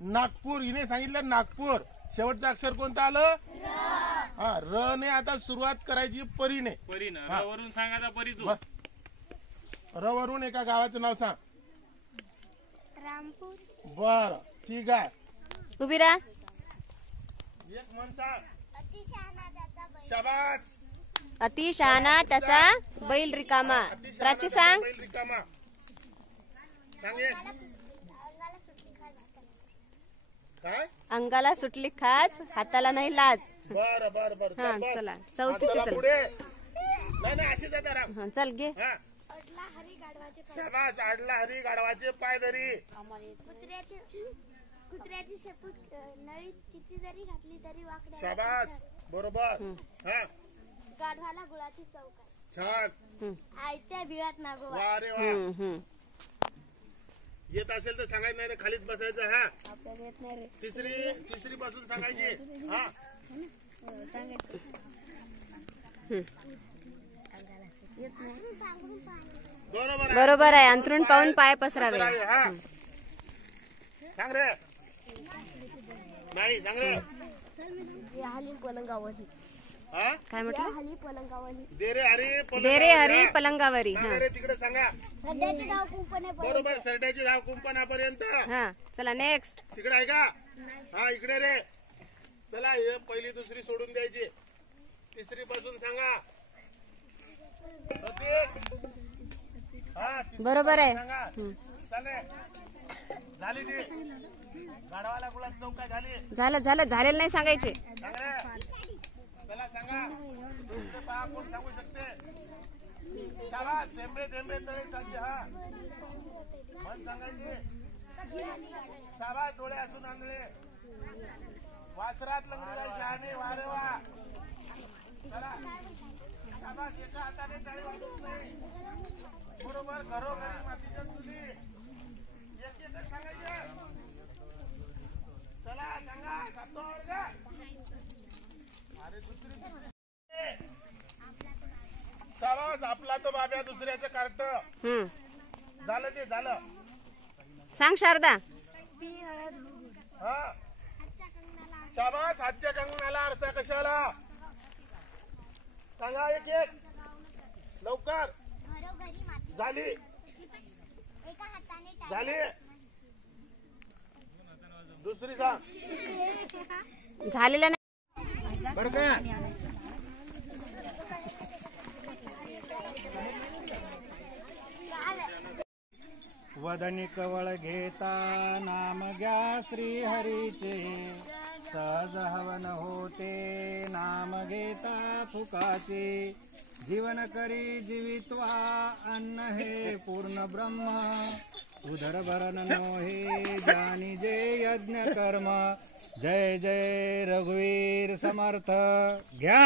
नागपूर, हिने सांगितलं नागपूर. शेवटचं अक्षर कोणतं आलं? हा, र ने आता सुरुवात करायची परीने. र वरून सांगायचा परी तू. र वरून एका गावाचं नाव सांग. रामपूर. बर, ठीक आहे. उभी राहा. एक म्हण सांग. शाबास. अति शहाणा त्याचा बैल रिकामा. प्राची सांग. बैल रिकामा. सांगे. काय? अंगाला सुटली खाज, हाताला नाही लाज. बर बर बर. हा चला, चौथीची चल. नाही नाही, अशी जाता राम. हा चल घे. शाबास. आडला हरी गाढवाचे पाय धरी. कुत्र्याची शेपूट नळीत किती जरी घातली तरी वाकड्या. शाबास. बरोबर. हा, गाढवाला गुळाची चौक. छान. आयत्या बिळात नागोबा. वा रे वा. येत असेल तर सांगायचं, नाही तर खालीच बसायचं. हा, आपल्याला येत नाही रे. तिसरी पासून सांगायची. हा, बरोबर आहे. अंथरूण पाहून पाय पसरावे. हा, सांग रे. नाही सांग रे. हाली पलंगावरी. हा, काय म्हटलं? हाली पलंगावरी. दे रे हरी दे रे हरी पलंगावरी. हा रे, तिकडे सांगा. सध्याचे गाव कुंपणे. बरोबर. सरड्याची धाव कुंपणापर्यंत. हा चला नेक्स्ट. तिकडे आहे का? हा, इकडे रे. चला, हे पहिली दुसरी सोडून द्यायची. तिसरी पासून सांगा. हा, बरोबर आहे. सांगा. चाले. झाली ती गाढवाला गुळात चौका झाली. झालं झालं, झालेलं नाही सांगायचे. सांग रे. चला सांगा. तुमचे पहा कोण सांगू शकते? शाबास. थेंबे थेंबे तळे सांगते. हा, मन सांगायची. शाबास. डोळे असून आंधळे. वासरात लंगडी शहाणे. वारे वा. चला. शाबास. एका हाताने टाळी वाजवत नाही. बरोबर. घरोघरी मातीच्या चुली. एक एक सांगायचं. चला सांगा. सातवा वर्ग. अरे दुसरी. शाबास. आपला तो बाब्या, दुसऱ्याचं कार्ट. झालं ते झालं. सांग शारदा. हा, शाबास. हातच्या कंगनाला आरसा कशाला? सांगा एक एक लवकर. घरोघरी माती. झाली. एका हाताने टाळी. झाली. दुसरी सांग. झालेलं नाही. बरं का? वदनी कवळ घेता नाम घ्या श्री हरीचे, सहज हवन होते नाम घेता फुकाचे. जीवन करी जीवित्वा अन्न हे पूर्ण ब्रह्म, उदर भरण नोहे जानी जे यज्ञ कर्म. जय जय रघुवीर समर्थ. घ्या.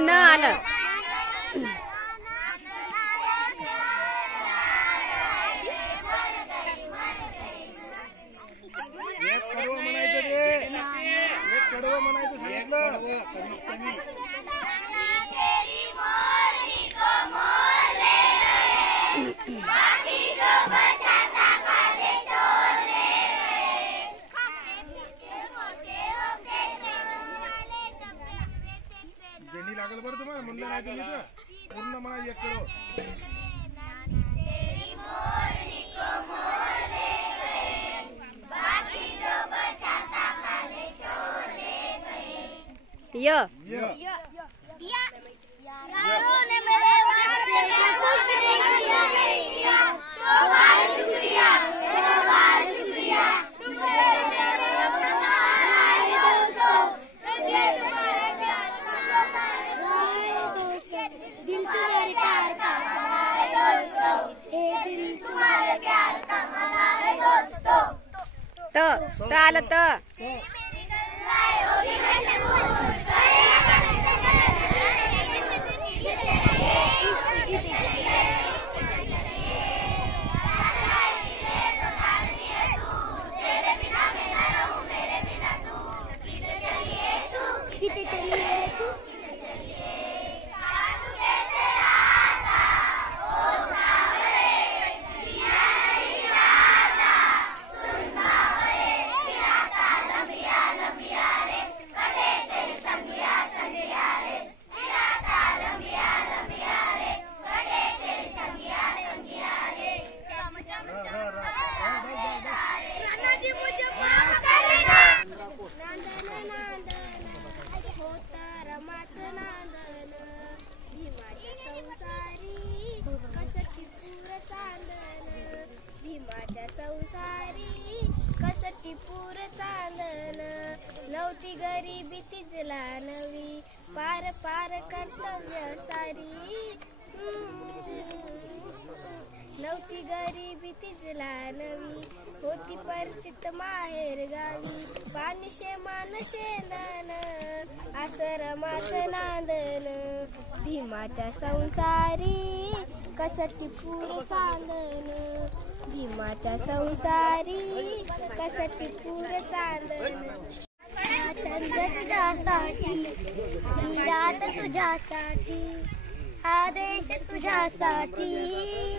न आलं. एक कडवं म्हणायचं रे. एक कडवं म्हणायचं सांगितलं. कमीत कमी. जेणी लागेल बरं तुम्हाला. म्हणलं नाही तुम्ही तर पूर्ण म्हणा एक कडवं. य यारों ने मेरे वास्ते क्या कुछ नहीं किया, सवाल शुक्रिया, सवाल शुक्रिया। दिल तुम्हारे प्यार का सवाल है दोस्तों, दिल तुम्हारे प्यार का सवाल है दोस्तों। त आलं त मेरी गल्लाएं होगी मशहूर, कसटी पूर चांदन, नव्हती गरिबी तिजला नवी, पार पार कर्तव्य सारी, नव्हती गरिबी तिजला नवी, होती परिचित माहेर गावी, पाणी शेमान शेंदन, आसरमाच नांदन, भीमाच्या संसारी कसटी पूर चांदन, भीमाच्या संसारी कसटी पूर चांदन। हा चंद्र तुझ्यासाठी, ही रात तुझ्यासाठी, हा देश तुझ्यासाठी,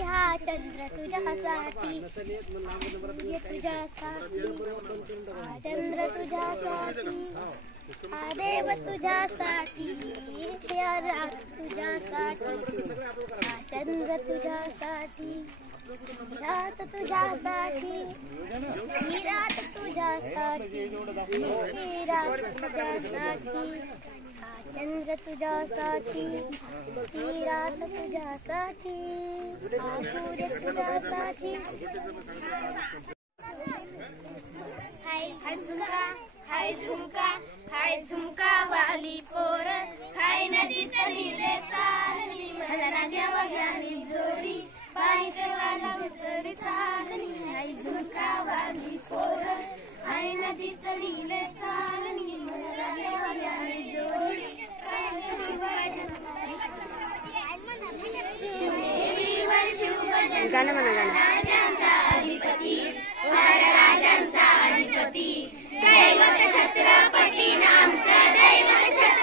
हा चंद्र तुझ्यासाठी, तुझ्यासाठी, हा चंद्र तुझ्यासाठी, हा देव तुझ्यासाठी, हा रात तुझ्यासाठी, हा चंद्र तुझ्यासाठी, रात तुझ्यासाठी, ही रात तुझ्यासाठी, ही रात तुझ्यासाठी, हा चंद्र तुझ्यासाठी, ही रात तुझ्यासाठी, हा सूर्य तुझ्यासाठी। हाय झुमका, हाय झुमका, हाय झुमका वाली पोर, हाय नदीत लिहिले चालणी, मला रांग्या वग्यानी जोडी, पाणी देवाला उतरी चालणी, हाय झुमका वाली पोर, हाय नदीत लिहिले चालणी, मला रांग्या वग्यानी जोडी, गाणं म्हणा गाणं। राजांचा अधिपती, साऱ्या राजांचा अधिपती, दैवत छत्रपती नामचं दैवत छत्रपती।